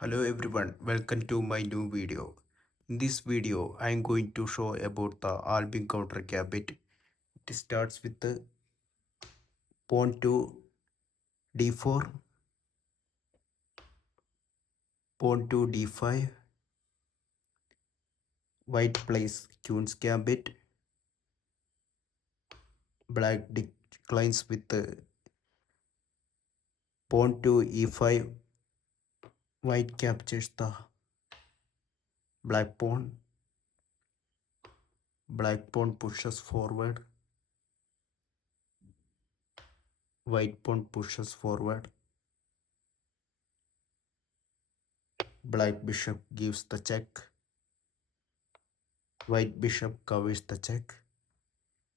Hello everyone, welcome to my new video. In this video, I am going to show about the Albin counter gambit. It starts with the pawn to d4, pawn to d5, white plays queen's gambit, black declines with the pawn to e5, white captures the black pawn, black pawn pushes forward, white pawn pushes forward, black bishop gives the check, white bishop covers the check.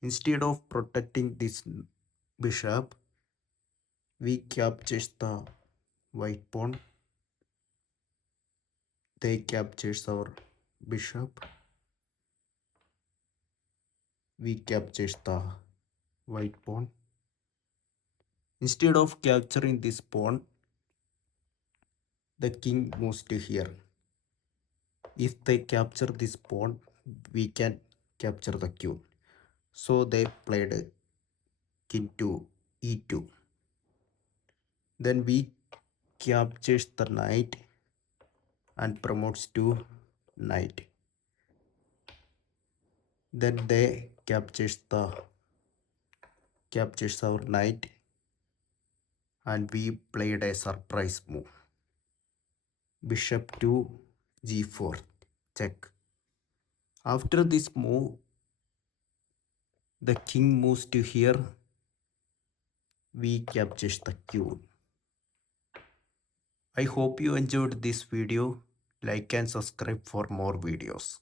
Instead of protecting this bishop, we captures the white pawn. They captures our bishop. We captures the white pawn. Instead of capturing this pawn, the king moves to here. If they capture this pawn, we can capture the queen. So they played king to e2. Then we captures the knight and promotes to knight. Then they captures our knight and we played a surprise move. Bishop to g4 check. After this move, the king moves to here. We captures the queen. I hope you enjoyed this video. Like and subscribe for more videos.